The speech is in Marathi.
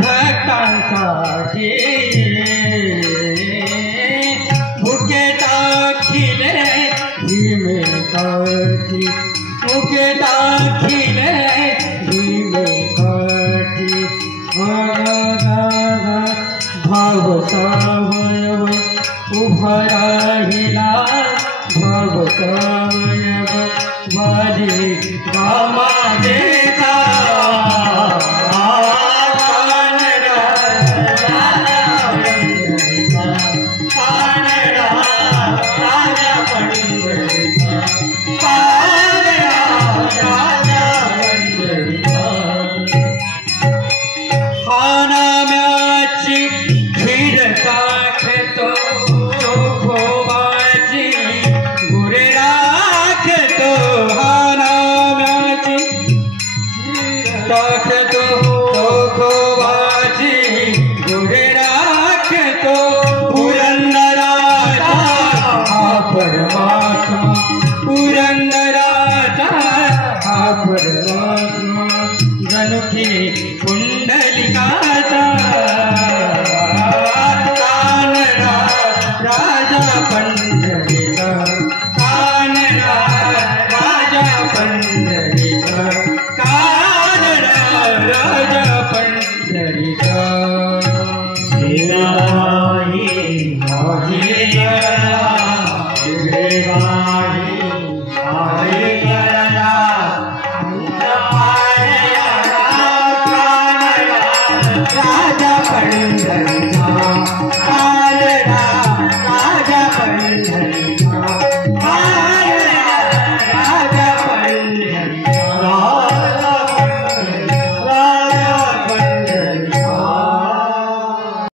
भक्तांसाठी भुके दाखिले हिमे काठी भुके दाखिले हिमे काठी भाव सावयव उभा राहिला भाव सावयव वाली गामा देता गणुखी पुंडलिकाचा कानडा राजा पंढरीचा कानडा राजा पंढरीचा कानडा राजा पंढरीचा राजा पंढरीचा